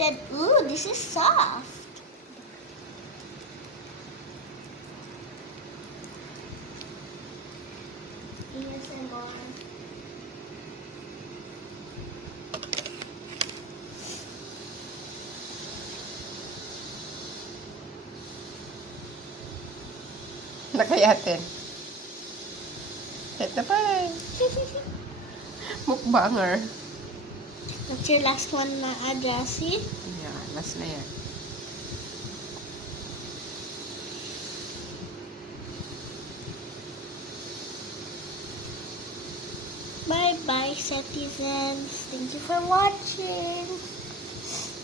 said, ooh, this is soft. ASMR. Nakayatin. Ito pa eh. Mukbanger. That's your last one na, Jessie? Yeah, last na yan. Bye-bye, citizens. Thank you for watching.